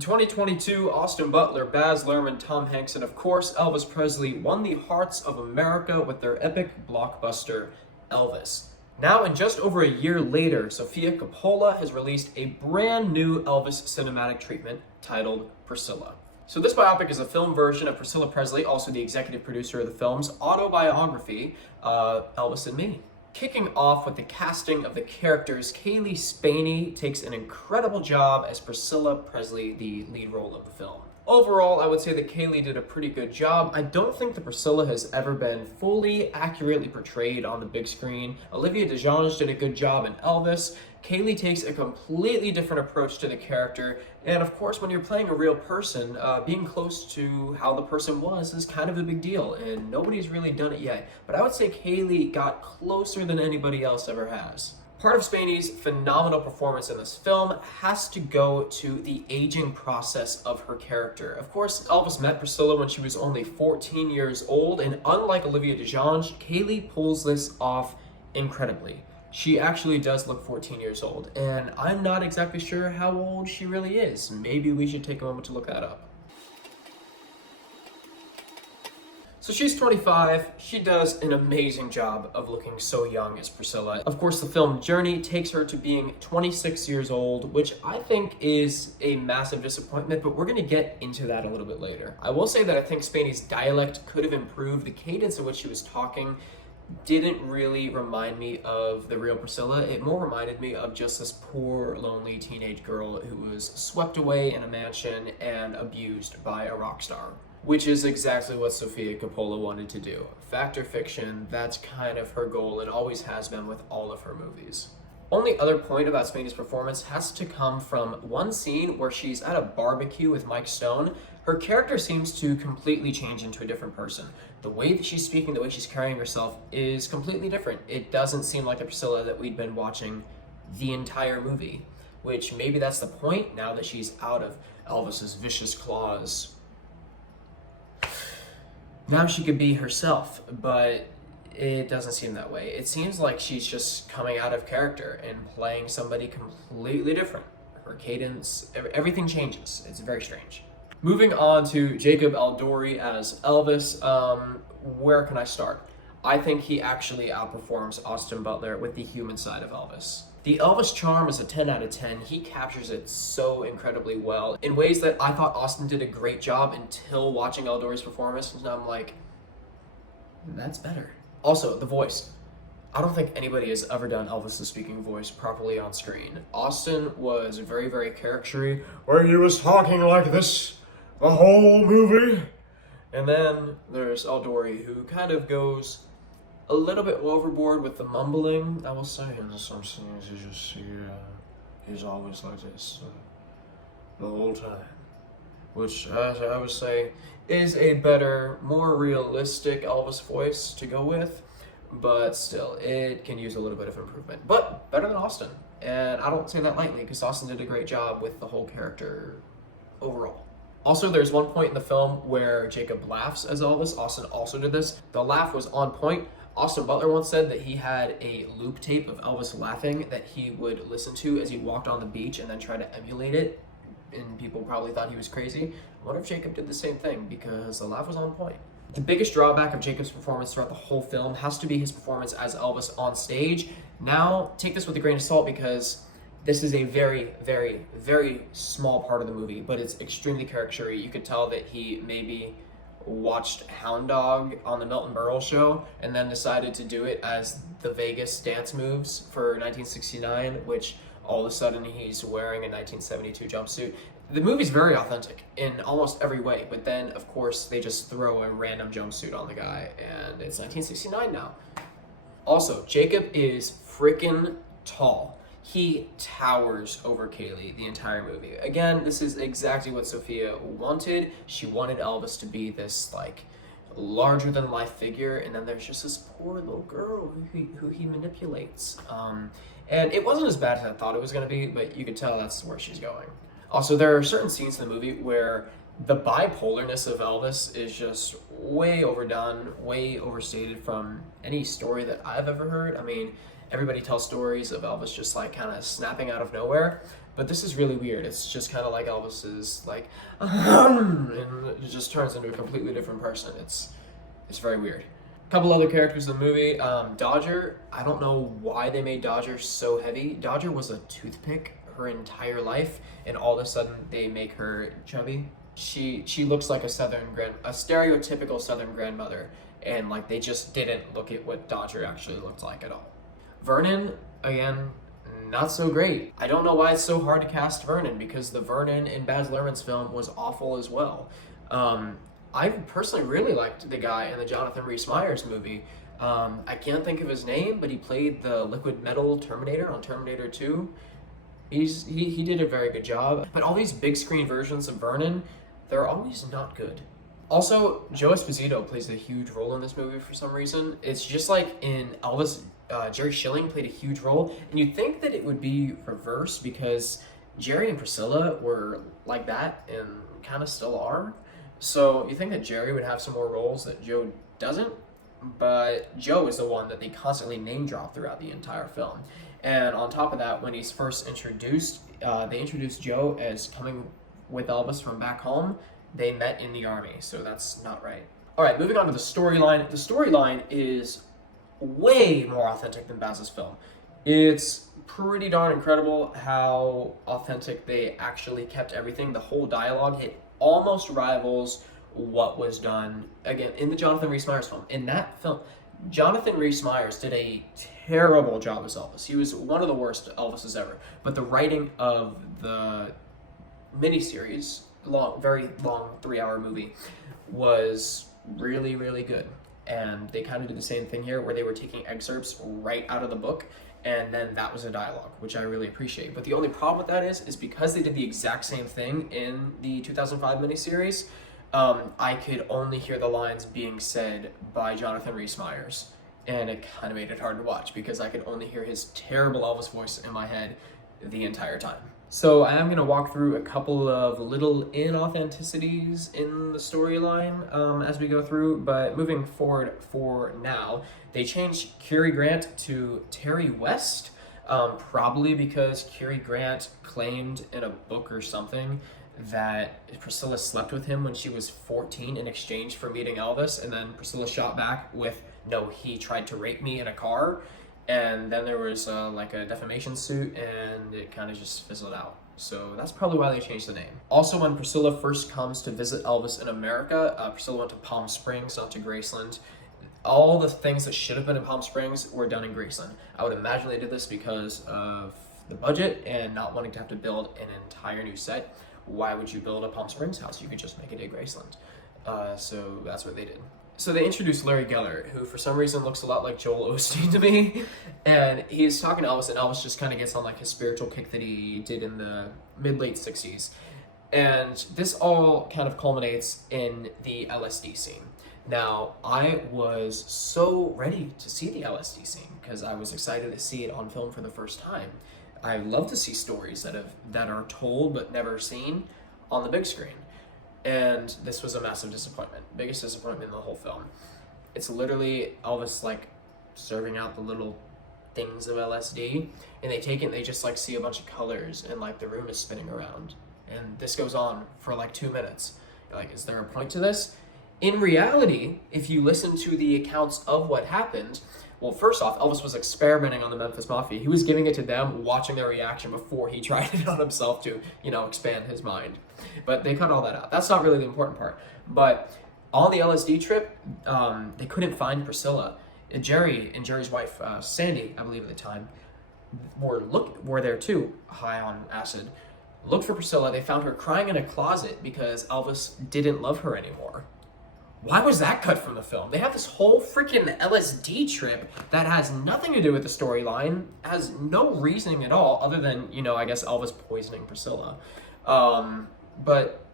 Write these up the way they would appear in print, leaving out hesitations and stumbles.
In 2022, Austin Butler, Baz Luhrmann, Tom Hanks, and of course Elvis Presley won the hearts of America with their epic blockbuster, Elvis. Now, in just over a year later, Sofia Coppola has released a brand new Elvis cinematic treatment titled Priscilla. So this biopic is a film version of Priscilla Presley, also the executive producer of the film's autobiography, Elvis and Me. Kicking off with the casting of the characters, Kaylee Spaney takes an incredible job as Priscilla Presley, the lead role of the film. Overall, I would say that Kaylee did a pretty good job. I don't think that Priscilla has ever been fully accurately portrayed on the big screen. Olivia DeJonge did a good job in Elvis. Kaylee takes a completely different approach to the character, and of course, when you're playing a real person, being close to how the person was is kind of a big deal, and nobody's really done it yet. But I would say Kaylee got closer than anybody else ever has. Part of Spaney's phenomenal performance in this film has to go to the aging process of her character. Of course, Elvis met Priscilla when she was only 14 years old, and unlike Olivia DeJonge, Kaylee pulls this off incredibly. She actually does look 14 years old, and I'm not exactly sure how old she really is. Maybe we should take a moment to look that up. So she's 25, she does an amazing job of looking so young as Priscilla. Of course, the film journey takes her to being 26 years old, which I think is a massive disappointment, but we're gonna get into that a little bit later. I will say that I think Spaney's dialect could have improved. The cadence in which she was talking didn't really remind me of the real Priscilla. It more reminded me of just this poor, lonely teenage girl who was swept away in a mansion and abused by a rock star. Which is exactly what Sofia Coppola wanted to do. Fact or fiction, that's kind of her goal and always has been with all of her movies. Only other point about Spaney's performance has to come from one scene where she's at a barbecue with Mike Stone. Her character seems to completely change into a different person. The way that she's speaking, the way she's carrying herself is completely different. It doesn't seem like the Priscilla that we'd been watching the entire movie, which maybe that's the point now that she's out of Elvis's vicious claws. Now she could be herself, but it doesn't seem that way. It seems like she's just coming out of character and playing somebody completely different. Her cadence, everything changes. It's very strange. Moving on to Jacob Elordi as Elvis, where can I start? I think he actually outperforms Austin Butler with the human side of Elvis. The Elvis charm is a 10 out of 10. He captures it so incredibly well in ways that I thought Austin did a great job until watching Elordi's performance, and I'm like, that's better. Also, the voice. I don't think anybody has ever done Elvis's speaking voice properly on screen. Austin was very, very caricature-y, where he was talking like this the whole movie. And then there's Elordi, who kind of goes a little bit overboard with the mumbling, I will say. In some scenes, you just see he's always like this the whole time. Which, as I would say, is a better, more realistic Elvis voice to go with. But still, it can use a little bit of improvement. But better than Austin. And I don't say that lightly, because Austin did a great job with the whole character overall. Also, there's one point in the film where Jacob laughs as Elvis. Austin also did this. The laugh was on point. Austin Butler once said that he had a loop tape of Elvis laughing that he would listen to as he walked on the beach and then try to emulate it, and people probably thought he was crazy. I wonder if Jacob did the same thing, because the laugh was on point. The biggest drawback of Jacob's performance throughout the whole film has to be his performance as Elvis on stage. Now, take this with a grain of salt, because this is a very, very, very small part of the movie, but it's extremely caricature-y. You could tell that he maybe watched Hound Dog on the Milton Berle show and then decided to do it as the Vegas dance moves for 1969, which all of a sudden he's wearing a 1972 jumpsuit. The movie's very authentic in almost every way, but then of course they just throw a random jumpsuit on the guy and it's 1969 now. Also, Jacob is freaking tall. He towers over Kaylee the entire movie. Again, this is exactly what Sofia wanted. She wanted Elvis to be this, like, larger-than-life figure, and then there's just this poor little girl who he manipulates. And it wasn't as bad as I thought it was going to be, but you could tell that's where she's going. Also, there are certain scenes in the movie where the bipolarness of Elvis is just way overdone, way overstated from any story that I've ever heard. I mean, everybody tells stories of Elvis just like kind of snapping out of nowhere, But this is really weird. It's just kind of like Elvis's like, and it just turns into a completely different person. It's very weird. A couple other characters in the movie. Dodger. I don't know why they made Dodger so heavy. Dodger was a toothpick her entire life, and all of a sudden they make her chubby. She looks like a stereotypical Southern grandmother, and like they just didn't look at what Dodger actually looked like at all. Vernon, again, not so great. I don't know why it's so hard to cast Vernon, because the Vernon in Baz Luhrmann's film was awful as well. I personally really liked the guy in the Jonathan Rhys Meyers movie. I can't think of his name, but he played the liquid metal Terminator on Terminator 2. He did a very good job. But all these big screen versions of Vernon, they're always not good. Also, Joe Esposito plays a huge role in this movie for some reason. It's just like in Elvis, Jerry Schilling played a huge role, and you'd think that it would be reversed because Jerry and Priscilla were like that and kind of still are. So you think that Jerry would have some more roles that Joe doesn't, but Joe is the one that they constantly name drop throughout the entire film. And on top of that, when he's first introduced, they introduced Joe as coming with Elvis from back home. They met in the army, so that's not right. All right, moving on to the storyline. The storyline is way more authentic than Baz's film. It's pretty darn incredible how authentic they actually kept everything. The whole dialogue, it almost rivals what was done, again, in the Jonathan Rhys Meyers film. In that film, Jonathan Rhys Meyers did a terrible job as Elvis. He was one of the worst Elvises ever. But the writing of the miniseries, very long 3-hour movie, was really, really good. And they kind of did the same thing here, where they were taking excerpts right out of the book, and then that was a dialogue, which I really appreciate. But the only problem with that is because they did the exact same thing in the 2005 miniseries, I could only hear the lines being said by Jonathan Rhys Meyers, and it kind of made it hard to watch because I could only hear his terrible Elvis voice in my head the entire time. So I am going to walk through a couple of little inauthenticities in the storyline as we go through, but moving forward for now, they changed Cary Grant to Terry West, probably because Cary Grant claimed in a book or something that Priscilla slept with him when she was 14 in exchange for meeting Elvis, and then Priscilla shot back with, "No, he tried to rape me in a car." And then there was like a defamation suit, and it kind of just fizzled out. So that's probably why they changed the name. Also, when Priscilla first comes to visit Elvis in America, Priscilla went to Palm Springs, not to Graceland. All the things that should have been in Palm Springs were done in Graceland. I would imagine they did this because of the budget and not wanting to have to build an entire new set. Why would you build a Palm Springs house? You could just make it in Graceland. So that's what they did. So they introduced Larry Geller, who for some reason looks a lot like Joel Osteen to me. And he's talking to Elvis, and Elvis just kind of gets on like his spiritual kick that he did in the mid-late 60s. And this all kind of culminates in the LSD scene. Now, I was so ready to see the LSD scene because I was excited to see it on film for the first time. I love to see stories that are told but never seen on the big screen. And this was a massive disappointment. Biggest disappointment in the whole film. It's literally Elvis like serving out the little things of LSD, and they take it and they just like see a bunch of colors and like the room is spinning around. And this goes on for like 2 minutes. You're like, is there a point to this? In reality, if you listen to the accounts of what happened, well, first off, Elvis was experimenting on the Memphis Mafia. He was giving it to them, watching their reaction before he tried it on himself to, expand his mind. But they cut all that out. That's not really the important part. But on the LSD trip, they couldn't find Priscilla. Jerry and Jerry's wife, Sandy, I believe at the time, were there too, high on acid. Looked for Priscilla. They found her crying in a closet because Elvis didn't love her anymore. Why was that cut from the film? They have this whole freaking LSD trip that has nothing to do with the storyline, has no reasoning at all, other than, I guess Elvis poisoning Priscilla. But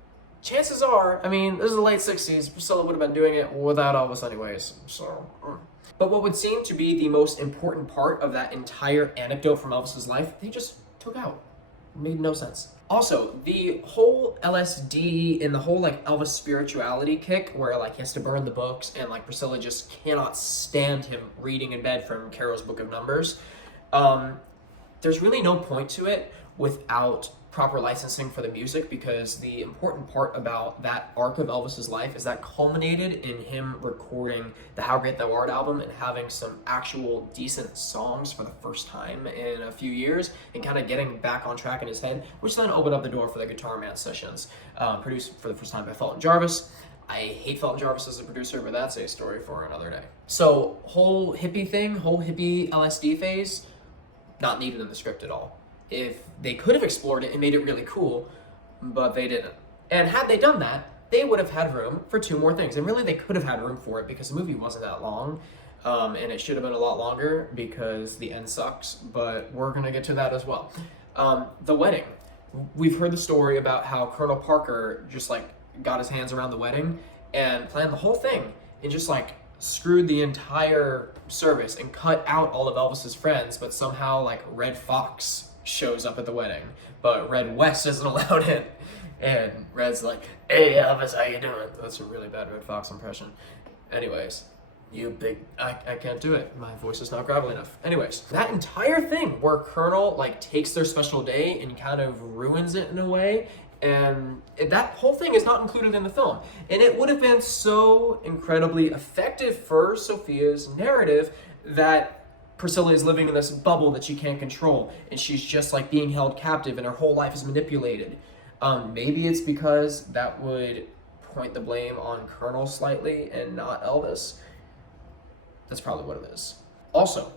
chances are, this is the late 60s, Priscilla would have been doing it without Elvis anyways, so... But what would seem to be the most important part of that entire anecdote from Elvis's life, they just took out. It made no sense. Also, the whole LSD and the whole Elvis spirituality kick where he has to burn the books and Priscilla just cannot stand him reading in bed from Carol's Book of Numbers. There's really no point to it without proper licensing for the music, because the important part about that arc of Elvis's life is that culminated in him recording the How Great Thou Art album and having some actual decent songs for the first time in a few years, and kind of getting back on track in his head, which then opened up the door for the Guitar Man sessions, produced for the first time by Felton Jarvis. I hate Felton Jarvis as a producer, but that's a story for another day. So whole hippie thing, whole hippie LSD phase, not needed in the script at all. If they could have explored it and made it really cool, but they didn't. And had they done that, they would have had room for 2 more things. And really, they could have had room for it because the movie wasn't that long. And it should have been a lot longer because the end sucks, but we're going to get to that as well. The wedding. We've heard the story about how Colonel Parker just like got his hands around the wedding and planned the whole thing and just like screwed the entire service and cut out all of Elvis's friends, but somehow like Red Fox shows up at the wedding, but Red West isn't allowed in. And Red's like, "Hey Elvis, how you doing?" That's a really bad Red Fox impression. Anyways, I can't do it. My voice is not gravelly enough. Anyways, that entire thing where Colonel like takes their special day and kind of ruins it in a way, and that whole thing is not included in the film. And it would have been so incredibly effective for Sofia's narrative that Priscilla is living in this bubble that she can't control, and she's just like being held captive, and her whole life is manipulated. Maybe it's because that would point the blame on Colonel slightly and not Elvis. That's probably what it is. Also,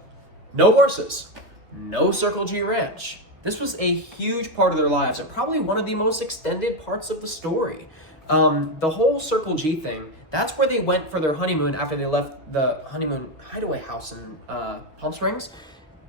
no horses, no Circle G Ranch. This was a huge part of their lives, and probably one of the most extended parts of the story. The whole Circle G thing, that's where they went for their honeymoon after they left the honeymoon hideaway house in Palm Springs.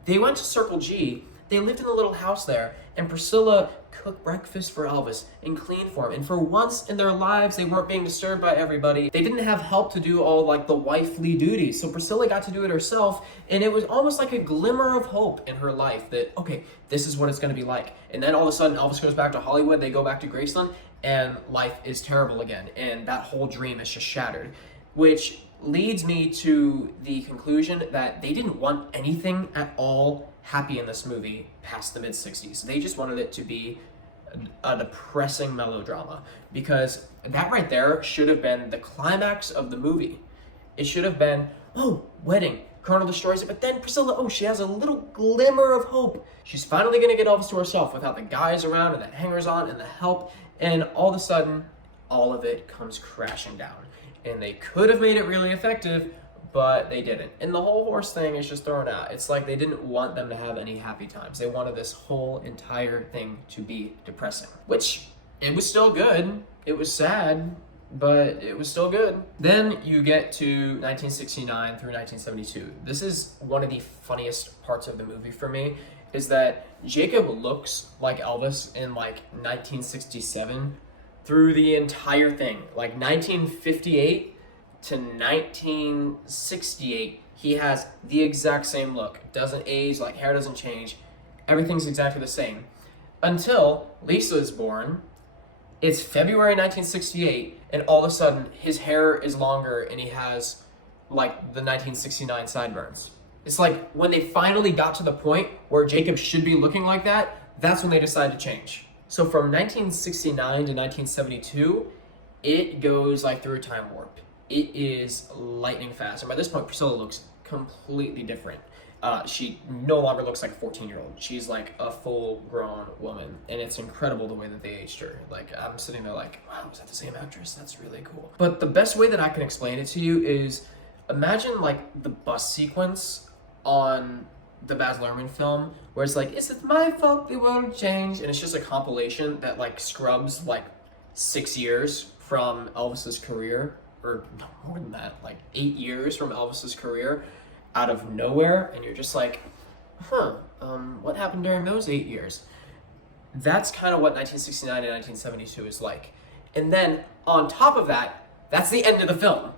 They went to Circle G, they lived in a little house there, and Priscilla cooked breakfast for Elvis and cleaned for him. And for once in their lives, they weren't being disturbed by everybody. They didn't have help to do all like the wifely duties. So Priscilla got to do it herself, and it was almost like a glimmer of hope in her life that, okay, this is what it's gonna be like. And then all of a sudden, Elvis goes back to Hollywood, they go back to Graceland, and life is terrible again, and that whole dream is just shattered, which leads me to the conclusion that they didn't want anything at all happy in this movie past the mid-60s. They just wanted it to be a depressing melodrama, because that right there should have been the climax of the movie. It should have been, oh, wedding, Colonel destroys it, but then Priscilla, oh, she has a little glimmer of hope. She's finally gonna get Elvis to herself without the guys around and the hangers-on and the help. And all of a sudden, all of it comes crashing down. And they could have made it really effective, but they didn't. And the whole horse thing is just thrown out. It's like they didn't want them to have any happy times. They wanted this whole entire thing to be depressing, which it was still good. It was sad, but it was still good. Then you get to 1969 through 1972. This is one of the funniest parts of the movie for me, is that Jacob looks like Elvis in like 1967 through the entire thing. Like 1958 to 1968, he has the exact same look. Doesn't age, like hair doesn't change. Everything's exactly the same. Until Lisa is born. It's February 1968, and all of a sudden his hair is longer and he has like the 1969 sideburns. It's like when they finally got to the point where Jacob should be looking like that, that's when they decided to change. So from 1969 to 1972, it goes like through a time warp. It is lightning fast. And by this point, Priscilla looks completely different. She no longer looks like a 14-year-old. She's like a full-grown woman. And it's incredible the way that they aged her. Like, I'm sitting there like, wow, is that the same actress? That's really cool. But the best way that I can explain it to you is, imagine like the bus sequence on the Baz Luhrmann film, where it's like, is it my fault the world changed? And it's just a compilation that like scrubs like 6 years from Elvis's career, or no, more than that, like 8 years from Elvis's career out of nowhere. And you're just like, what happened during those 8 years? That's kind of what 1969 and 1972 is like. And then on top of that, that's the end of the film.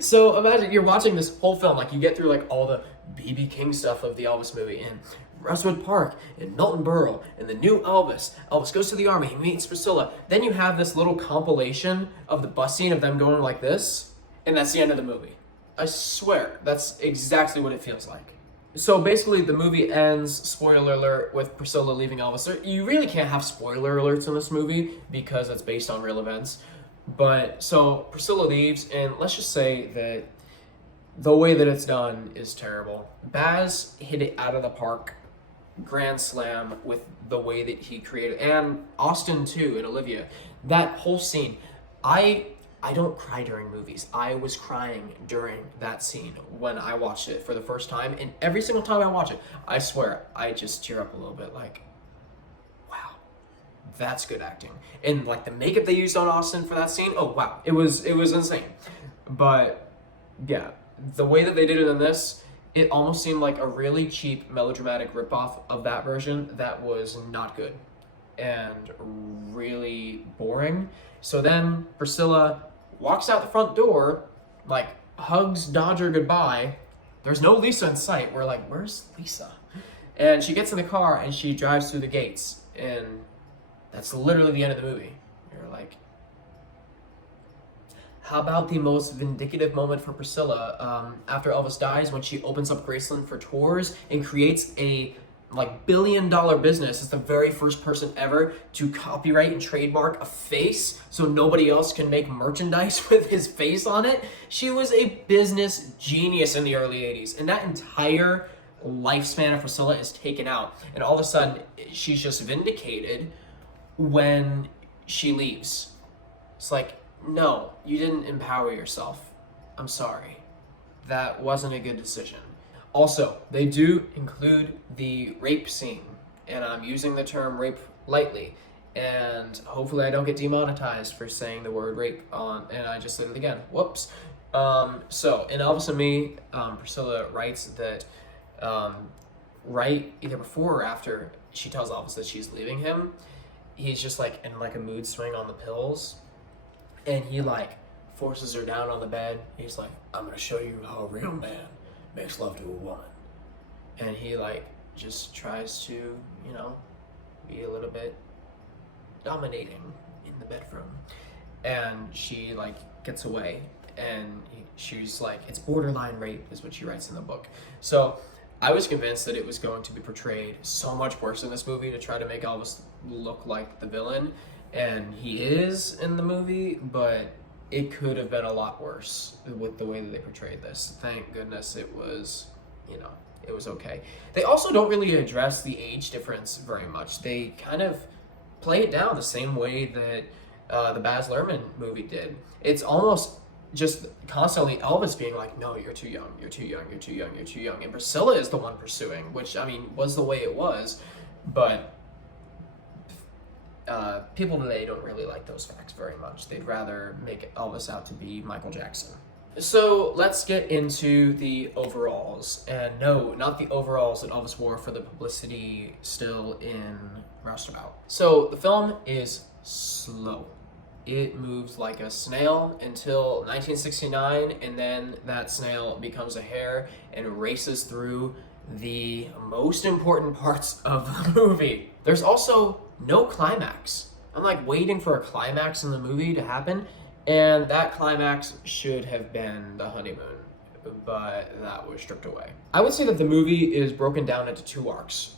So imagine you're watching this whole film, like you get through like all the B.B. King stuff of the Elvis movie, and Westwood Park, and Milton Berle, and the new Elvis. Elvis goes to the army, he meets Priscilla. Then you have this little compilation of the bus scene of them going like this, and that's the end of the movie. I swear, that's exactly what it feels like. So basically, the movie ends, spoiler alert, with Priscilla leaving Elvis. You really can't have spoiler alerts in this movie because it's based on real events. But so Priscilla leaves, and let's just say that the way that it's done is terrible. Baz hit it out of the park, grand slam with the way that he created, and Austin too, and Olivia. That whole scene, I don't cry during movies. I was crying during that scene when I watched it for the first time, and every single time I watch it, I swear, I just tear up a little bit, like, wow, that's good acting. And like the makeup they used on Austin for that scene, oh wow, it was insane. But yeah, the way that they did it in this, it almost seemed like a really cheap melodramatic ripoff of that version that was not good and really boring. So then Priscilla walks out the front door, like hugs Dodger goodbye. There's no Lisa in sight. We're like, where's Lisa? And she gets in the car and she drives through the gates. And that's literally the end of the movie. You're like, how about the most vindicative moment for Priscilla after Elvis dies, when she opens up Graceland for tours and creates a like $1 billion business? It's the very first person ever to copyright and trademark a face so nobody else can make merchandise with his face on it. She was a business genius in the early 80s, and that entire lifespan of Priscilla is taken out, and all of a sudden she's just vindicated when she leaves. It's like, no, you didn't empower yourself. I'm sorry. That wasn't a good decision. Also, they do include the rape scene, and I'm using the term rape lightly, and hopefully I don't get demonetized for saying the word rape and I just said it again. Whoops. So in Elvis and Me, Priscilla writes that right either before or after she tells Elvis that she's leaving him, he's just like in like a mood swing on the pills, and he like forces her down on the bed. He's like, I'm gonna show you how a real man makes love to a woman. And he like just tries to, you know, be a little bit dominating in the bedroom. And she like gets away, and she's like, it's borderline rape is what she writes in the book. So I was convinced that it was going to be portrayed so much worse in this movie to try to make Elvis look like the villain. And he is in the movie, but it could have been a lot worse with the way that they portrayed this. Thank goodness it was, you know, it was okay. They also don't really address the age difference very much. They kind of play it down the same way that the Baz Luhrmann movie did. It's almost just constantly Elvis being like, no, you're too young, you're too young, you're too young, you're too young. And Priscilla is the one pursuing, which, I mean, was the way it was. But people today don't really like those facts very much. They'd rather make Elvis out to be Michael Jackson. So let's get into the overalls. And no, not the overalls that Elvis wore for the publicity still in Roustabout. So the film is slow. It moves like a snail until 1969, and then that snail becomes a hare and races through the most important parts of the movie. There's also no climax. I'm like waiting for a climax in the movie to happen, and that climax should have been the honeymoon, but that was stripped away. I would say that the movie is broken down into two arcs.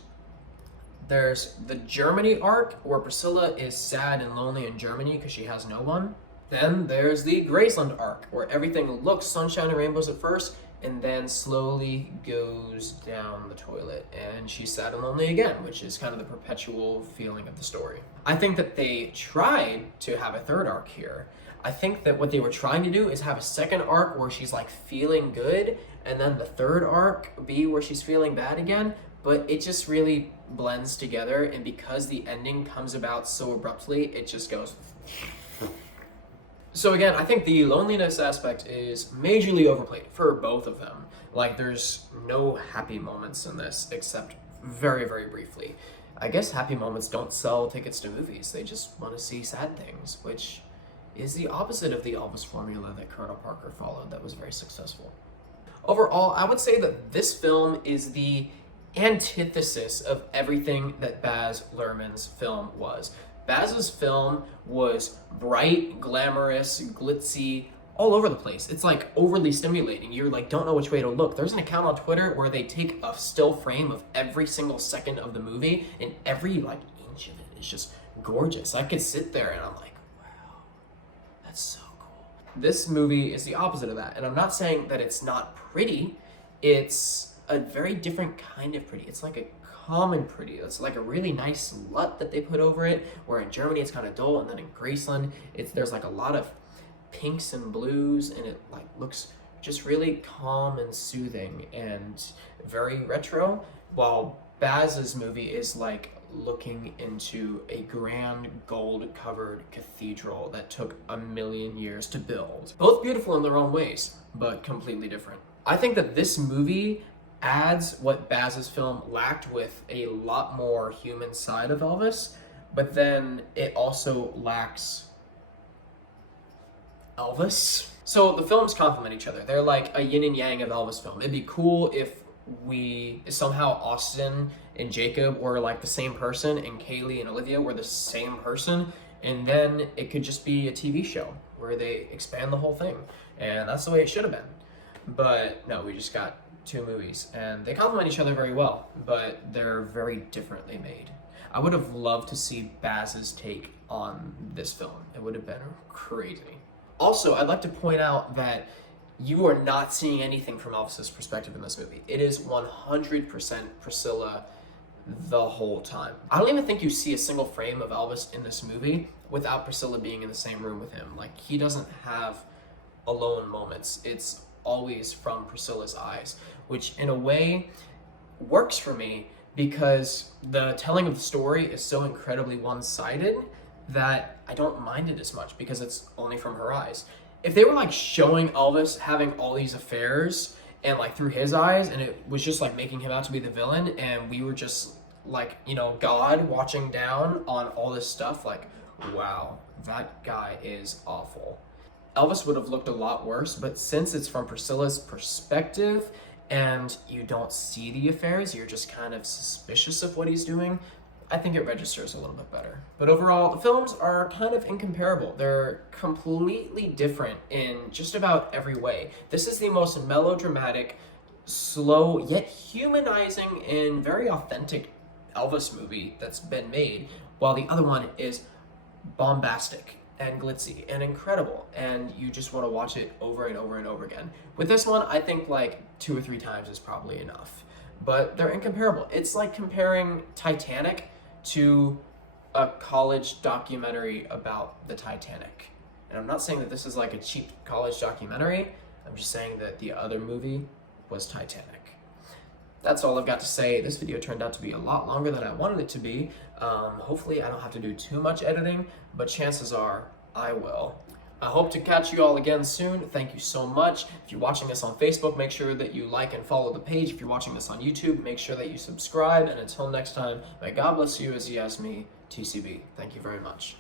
There's the Germany arc, where Priscilla is sad and lonely in Germany because she has no one. Then there's the Graceland arc, where everything looks sunshine and rainbows at first, and then slowly goes down the toilet, and she's sad and lonely again, which is kind of the perpetual feeling of the story. I think that they tried to have a third arc here. I think that what they were trying to do is have a second arc where she's like feeling good, and then the third arc be where she's feeling bad again, but it just really blends together, and because the ending comes about so abruptly, it just goes. So again, I think the loneliness aspect is majorly overplayed for both of them. Like, there's no happy moments in this, except very, very briefly. I guess happy moments don't sell tickets to movies. They just want to see sad things, which is the opposite of the Elvis formula that Colonel Parker followed that was very successful. Overall, I would say that this film is the antithesis of everything that Baz Luhrmann's film was. Baz's film was bright, glamorous, glitzy, all over the place. It's like overly stimulating. You're like, don't know which way to look. There's an account on Twitter where they take a still frame of every single second of the movie, and every like inch of it is just gorgeous. I could sit there and I'm like, wow, that's so cool. This movie is the opposite of that. And I'm not saying that it's not pretty. It's a very different kind of pretty. It's like a common pretty. It's like a really nice LUT that they put over it, where in Germany it's kind of dull, and then in Graceland there's like a lot of pinks and blues, and it like looks just really calm and soothing and very retro, while Baz's movie is like looking into a grand gold covered cathedral that took 1,000,000 years to build. Both beautiful in their own ways, but completely different. I think that this movie adds what Baz's film lacked with a lot more human side of Elvis, but then it also lacks Elvis. So the films complement each other. They're like a yin and yang of Elvis film. It'd be cool if somehow Austin and Jacob were like the same person, and Kaylee and Olivia were the same person, and then it could just be a TV show where they expand the whole thing, and that's the way it should have been. But no, we just got 2 movies, and they complement each other very well, but they're very differently made. I would have loved to see Baz's take on this film. It would have been crazy. Also, I'd like to point out that you are not seeing anything from Elvis's perspective in this movie. It is 100% Priscilla the whole time. I don't even think you see a single frame of Elvis in this movie without Priscilla being in the same room with him. Like, he doesn't have alone moments. It's always from Priscilla's eyes, which in a way works for me because the telling of the story is so incredibly one-sided that I don't mind it as much because it's only from her eyes. If they were like showing Elvis having all these affairs and like through his eyes, and it was just like making him out to be the villain, and we were just like, you know, God watching down on all this stuff, like, wow, that guy is awful. Elvis would have looked a lot worse, but since it's from Priscilla's perspective and you don't see the affairs, you're just kind of suspicious of what he's doing, I think it registers a little bit better. But overall, the films are kind of incomparable. They're completely different in just about every way. This is the most melodramatic, slow, yet humanizing and very authentic Elvis movie that's been made, while the other one is bombastic and glitzy and incredible, and you just want to watch it over and over and over again. With this one, I think like 2 or 3 times is probably enough. But they're incomparable. It's like comparing Titanic to a college documentary about the Titanic. And I'm not saying that this is like a cheap college documentary. I'm just saying that the other movie was Titanic. That's all I've got to say. This video turned out to be a lot longer than I wanted it to be. Hopefully I don't have to do too much editing, but chances are I will. I hope to catch you all again soon. Thank you so much. If you're watching this on Facebook, make sure that you like and follow the page. If you're watching this on YouTube, make sure that you subscribe. And until next time, may God bless you as He has me, TCB. Thank you very much.